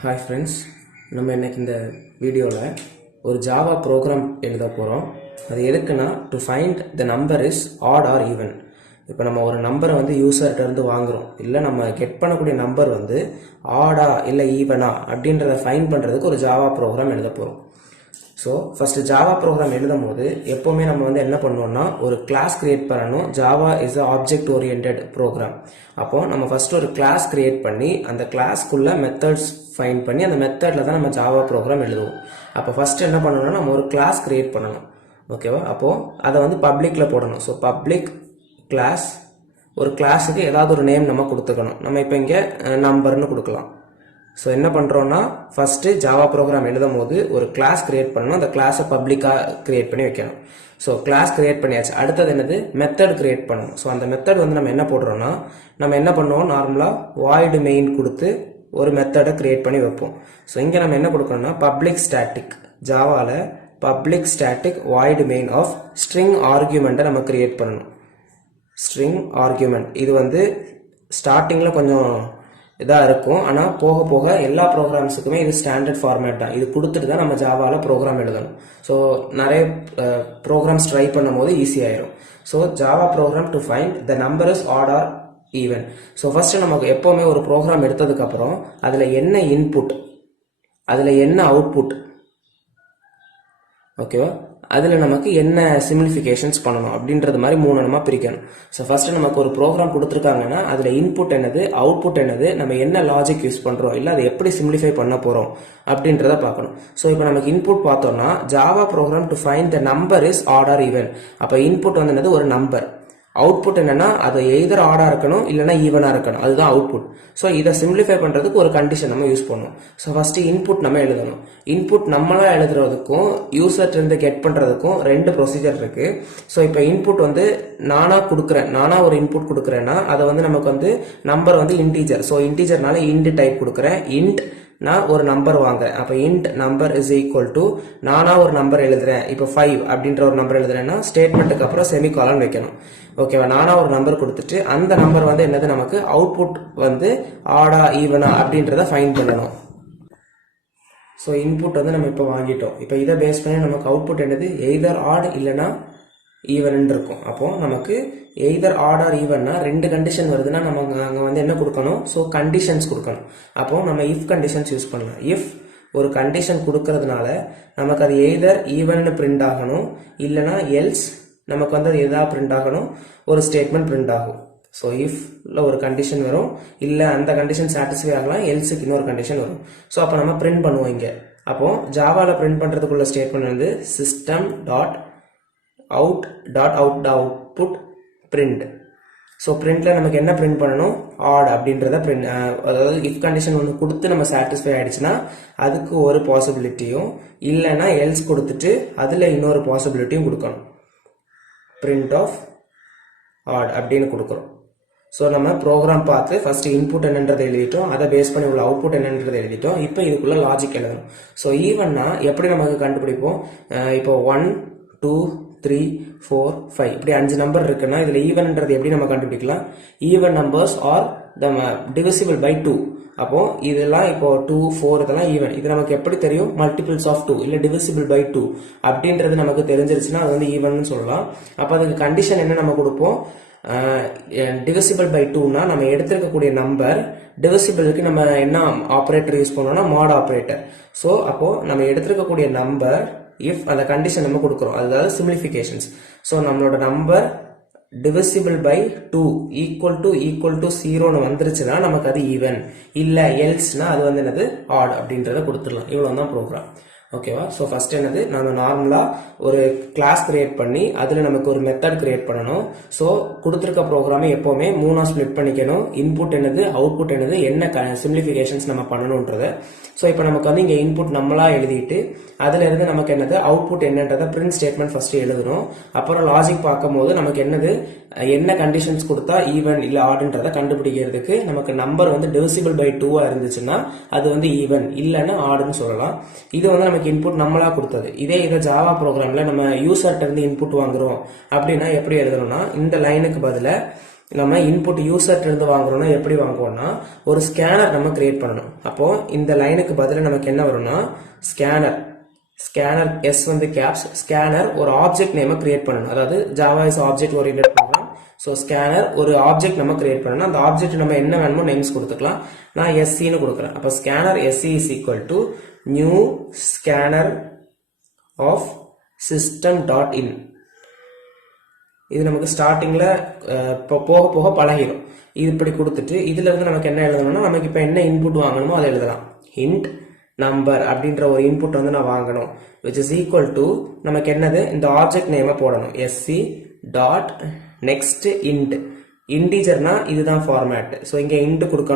Hi friends, நம்ம இன்னைக்கு இந்த வீடியோவில் ஒரு ஜாவா ப்ரோக்ராம் எழுத போகிறோம். அது எதுக்குன்னா to find the number is odd or even. இப்போ நம்ம ஒரு நம்பரை வந்து யூசர்கிட்டருந்து வாங்குகிறோம், இல்லை நம்ம கெட் பண்ணக்கூடிய நம்பர் வந்து ஆடா இல்லை ஈவனா அப்படின்றத ஃபைண்ட் பண்ணுறதுக்கு ஒரு ஜாவா ப்ரோக்ராம் எழுத போகிறோம். ஸோ ஃபஸ்ட்டு ஜாவா ப்ரோக்ராம் எழுதும் போது எப்போவுமே நம்ம வந்து என்ன பண்ணுவோம்னா ஒரு கிளாஸ் கிரியேட் பண்ணணும். Java is a object oriented program. அப்போது நம்ம ஃபஸ்ட்டு ஒரு கிளாஸ் கிரியேட் பண்ணி அந்த கிளாஸ்க்குள்ளே மெத்தட்ஸ் ஃபைண்ட் பண்ணி அந்த மெத்தடில் தான் நம்ம ஜாவா ப்ரோக்ராம் எழுதுவோம். அப்போ ஃபஸ்ட்டு என்ன பண்ணணும்னா நம்ம ஒரு கிளாஸ் கிரியேட் பண்ணணும். ஓகேவா? அப்போது அதை வந்து பப்ளிக்கில் போடணும். ஸோ பப்ளிக் கிளாஸ், ஒரு கிளாஸுக்கு ஏதாவது ஒரு நேம் நம்ம கொடுத்துக்கணும். நம்ம இப்போ இங்கே நம்பர்னு கொடுக்கலாம். ஸோ என்ன பண்ணுறோன்னா ஃபஸ்ட்டு ஜாவா ப்ரோக்ராம் எழுதும் போது ஒரு கிளாஸ் கிரியேட் பண்ணணும். அந்த கிளாஸை பப்ளிக்காக கிரியேட் பண்ணி வைக்கணும். ஸோ கிளாஸ் கிரியேட் பண்ணியாச்சு. அடுத்தது என்னது? மெத்தட் கிரியேட் பண்ணணும். ஸோ அந்த மெத்தட் வந்து நம்ம என்ன போடுறோம்னா நம்ம என்ன பண்ணுவோம், நார்மலாக வாய்டு மெயின் கொடுத்து ஒரு மெத்தடை கிரியேட் பண்ணி வைப்போம். ஸோ இங்கே நம்ம என்ன கொடுக்கணும்னா பப்ளிக் ஸ்டாட்டிக், ஜாவாவில் public static void main of string ஆர்கியூமெண்ட்டை நம்ம கிரியேட் பண்ணணும். ஸ்ட்ரிங் ஆர்கியூமெண்ட் இது வந்து ஸ்டார்டிங்கில் கொஞ்சம் இதாக இருக்கும், ஆனால் போக போக எல்லா ப்ரோக்ராம்ஸுக்குமே இது ஸ்டாண்டர்ட் ஃபார்மேட் தான். இது கொடுத்துட்டு தான் நம்ம ஜாவாவில் ப்ரோக்ராம் எழுதணும். ஸோ நிறைய ப்ரோக்ராம்ஸ் ட்ரை பண்ணும் போது ஈஸியாயிரும். So Java program to find the number is odd or even. So first நமக்கு எப்போவுமே ஒரு ப்ரோக்ராம் எடுத்ததுக்கப்புறம் அதில் என்ன இன்புட், அதில் என்ன அவுட்புட், ஓகேவா, அதில் நமக்கு என்ன சிம்பிளிஃபிகேஷன்ஸ் பண்ணணும் அப்படின்றது மாதிரி மூணு நம்ம பிரிக்கணும். ஸோ ஃபர்ஸ்ட் நமக்கு ஒரு ப்ரோக்ராம் கொடுத்துருக்காங்கன்னா அதில் இன்புட் என்னது, அவுட்புட் என்னது, நம்ம என்ன லாஜிக் யூஸ் பண்ணுறோம், இல்லை அதை எப்படி சிம்பிளிஃபை பண்ண போகிறோம் அப்படின்றத பார்க்கணும். ஸோ இப்போ நமக்கு இன்புட் பார்த்தோம்னா Java program to find the number is odd or even. அப்போ இன்புட் வந்து என்னது, ஒரு நம்பர். அவுட்புட் என்னன்னா அது எய்தர் ஆடா இருக்கணும் இல்லைன்னா ஈவனா இருக்கணும், அதுதான் அவுட்புட். ஸோ இதை சிம்பிளிஃபை பண்றதுக்கு ஒரு கண்டிஷன் நம்ம யூஸ் பண்ணுவோம். ஸோ ஃபர்ஸ்ட் இன்புட் நம்ம எழுதணும். இன்புட் நம்மளா எழுதுறதுக்கும் யூசர்ட் இருந்து கெட் பண்றதுக்கும் ரெண்டு ப்ரொசீஜர் இருக்கு. ஸோ இப்போ இன்புட் வந்து நானா கொடுக்குறேன், நானா ஒரு இன்புட் கொடுக்குறேன்னா அதை வந்து நமக்கு வந்து நம்பர் வந்து இன்டீஜர். ஸோ இன்டீஜர்னால இன்ட் டைப் கொடுக்குறேன். இன்ட் நான் ஒரு நம்பர் வாங்குறேன். அப்போ int number is equal to நானா ஒரு நம்பர் எழுதுறேன். இப்போ 5 அப்படின்ற ஒரு நம்பர் எழுதுறேன்னா ஸ்டேட்மெண்ட்டுக்கு அப்புறம் செமிகாலன் வைக்கணும். ஓகேவா? நானா ஒரு நம்பர் கொடுத்துட்டு அந்த நம்பர் வந்து என்னது, நமக்கு அவுட்புட் வந்து ஆடா ஈவனா அப்படின்றத ஃபைண்ட் பண்ணணும். ஸோ இன்புட் வந்து நம்ம இப்போ வாங்கிட்டோம். இப்போ இதை பேஸ் பண்ணி நமக்கு அவுட்புட் என்னது, எய்தர் ஆட் இல்லைன்னா ஈவன் இருக்கும். அப்போ நமக்கு எய்தர் ஆட் ஆர் ஈவன்னா ரெண்டு கண்டிஷன் வருதுன்னா நம்ம அங்கே வந்து என்ன கொடுக்கணும், ஸோ கண்டிஷன்ஸ் கொடுக்கணும். அப்போ நம்ம இஃப் கண்டிஷன்ஸ் யூஸ் பண்ணலாம். இஃப் ஒரு கண்டிஷன் கொடுக்கறதுனால நமக்கு அது எய்தர் ஈவன் பிரிண்ட் ஆகணும், இல்லைனா எல்ஸ் நமக்கு வந்து அது எதா பிரிண்ட் ஆகணும், ஒரு ஸ்டேட்மெண்ட் பிரிண்ட் ஆகும். ஸோ இஃப்ல ஒரு கண்டிஷன் வரும், இல்லை அந்த கண்டிஷன் சாட்டிஸ்ஃபை ஆகலாம், எல்ஸுக்கு இன்னொரு கண்டிஷன் வரும். ஸோ அப்போ நம்ம பிரிண்ட் பண்ணுவோம் இங்கே. அப்போ ஜாவாவில் பிரிண்ட் பண்ணுறதுக்குள்ள ஸ்டேட்மெண்ட் வந்து system dot out dot out output print. So பிரிண்ட்ல நமக்கு என்ன பிரிண்ட் பண்ணணும், ஆட் அப்படின்றத பிரிண்ட். அதாவது இஃப் கண்டிஷன் ஒன்று கொடுத்து நம்ம சாட்டிஸ்ஃபை ஆயிடுச்சுன்னா அதுக்கு ஒரு பாசிபிலிட்டியும், இல்லைன்னா எல்ஸ் கொடுத்துட்டு அதில் இன்னொரு பாசிபிலிட்டியும் கொடுக்கணும். பிரிண்ட் ஆஃப் ஆட் அப்படின்னு கொடுக்குறோம். ஸோ நம்ம ப்ரோக்ராம் பார்த்து ஃபர்ஸ்ட் இன்புட் என்னன்றதை எழுதிட்டோம், அதை பேஸ் பண்ணி உள்ள அவுட்புட் என்னன்றதை எழுதிட்டோம். இப்போ இதுக்குள்ள லாஜிக் எழுதணும். ஸோ ஈவன்னா எப்படி நமக்கு கண்டுபிடிப்போம், இப்போ 1 2 3 4 5 இப்படி 5 நம்பர் இருக்குன்னா இதுல ஈவன்ன்றது எப்படி நம்ம கண்டுபிடிக்கலாம், even numbers are the divisible by 2. அப்போ இதெல்லாம் இப்போ 2 4 இதெல்லாம் ஈவன். இது நமக்கு எப்படி தெரியும், மல்டிபிள்ஸ் ஆஃப் 2 இல்ல டிவிசிபிள் பை 2 அப்படின்றது நமக்கு தெரிஞ்சிருச்சுன்னா அது வந்து ஈவன் சொல்லலாம். அப்ப அதுக்கு கண்டிஷன் என்ன நம்ம கொடுப்போம், டிவிசிபிள் பை 2னா நம்ம எடுத்திருக்கக்கூடிய நம்பர் டிவிசிபிளுக்கு நம்ம என்ன ஆபரேட்டர் யூஸ் பண்ணோம்னா மாட் ஆபரேட்டர். ஸோ அப்போ நம்ம எடுத்திருக்கக்கூடிய நம்பர் இஃப் அந்த கண்டிஷன் நம்ம கொடுக்குறோம், அதாவது சிம்பிளிஃபிகேஷன்ஸ். ஸோ நம்மளோட number divisible by 2 equal to 0ன்னு வந்துருச்சுன்னா நமக்கு அது ஈவன், இல்ல எல்ஸ்னா அது வந்து என்னது ஆட் அப்படின்றத கொடுத்துடலாம். இவ்வளவுதான் ப்ரோக்ராம். ஓகேவா? ஸோ ஃபர்ஸ்ட் என்னது, நம்ம நார்மலா ஒரு கிளாஸ் கிரியேட் பண்ணி அதுல நமக்கு ஒரு மெத்தட் கிரியேட் பண்ணணும். ஸோ கொடுத்துருக்க ப்ரோக்ராமை எப்பவுமே மூணா ஸ்பிளிட் பண்ணிக்கணும். இன்புட் என்னது, அவுட்புட் என்னது, என்ன சிம்பிளிஃபிகேஷன்ஸ் நம்ம பண்ணணும்ன்றத. ஸோ இப்போ நமக்கு வந்து இங்கே இன்புட் நம்மளா எழுதிட்டு அதுல இருந்து நமக்கு என்னது அவுட்புட் என்னன்றத பிரிண்ட் ஸ்டேட்மெண்ட் ஃபர்ஸ்ட் எழுதணும். அப்புறம் லாஜிக் பார்க்கும் போது நமக்கு என்னது, என்ன கண்டிஷன்ஸ் கொடுத்தா ஈவன் இல்ல ஆடுன்றத கண்டுபிடிக்கிறதுக்கு நமக்கு நம்பர் வந்து டிவிசிபிள் பை 2 இருந்துச்சுன்னா அது வந்து ஈவன், இல்லைன்னா ஆடுன்னு சொல்லலாம். இது வந்து நமக்கு இன்புட் நம்மளா கொடுத்தது. இதை ஜாவா ப்ரோக்ராம்ல நம்ம யூசர்ட்ட இருந்து இன்புட் வாங்குறோம் அப்படின்னா எப்படி எழுதணும்னா இந்த லைனுக்கு பதிலா நம்ம இன்புட் யூசர்ட்ட இருந்து வாங்குறோம்னா எப்படி வாங்குவோம்னா ஒரு ஸ்கேனர் நம்ம கிரியேட் பண்ணணும். அப்போ இந்த லைனுக்கு பதிலா நமக்கு என்ன வரும்னா ஸ்கேனர் எஸ் வந்து கேப்ஸ் ஸ்கேனர் ஒரு ஆப்ஜெக்ட் நேமை கிரியேட் பண்ணணும். அதாவது Java is object oriented program. So scanner ஒரு ஆப்ஜெக்ட் நம்ம கிரியேட் பண்ணணும். அந்த ஆப்ஜெக்ட் நம்ம என்ன வேணுமோ நேம்ஸ் கொடுத்துக்கலாம். நான் எஸ்சின்னு கொடுக்குறேன். அப்போ scanner sc is equal to new scanner of system dot in. இது நமக்கு ஸ்டார்டிங்ல போக போக பழகிடும். இது இப்படி கொடுத்துட்டு இதுல இருந்து நமக்கு என்ன எழுதணும்னா நமக்கு இப்ப என்ன இன்புட் வாங்கணுமோ அதை எழுதலாம். இன்ட் நம்பர் அப்படின்ற ஒரு இன்புட் வந்து நான் வாங்கணும், which is equal to நமக்கு என்னது இந்த ஆப்ஜெக்ட் நேமை போடணும். sc dot next int. இன்டிஜர்னா இதுதான் ஃபார்மேட். ஸோ இங்க இன்ட் கொடுக்கணும்.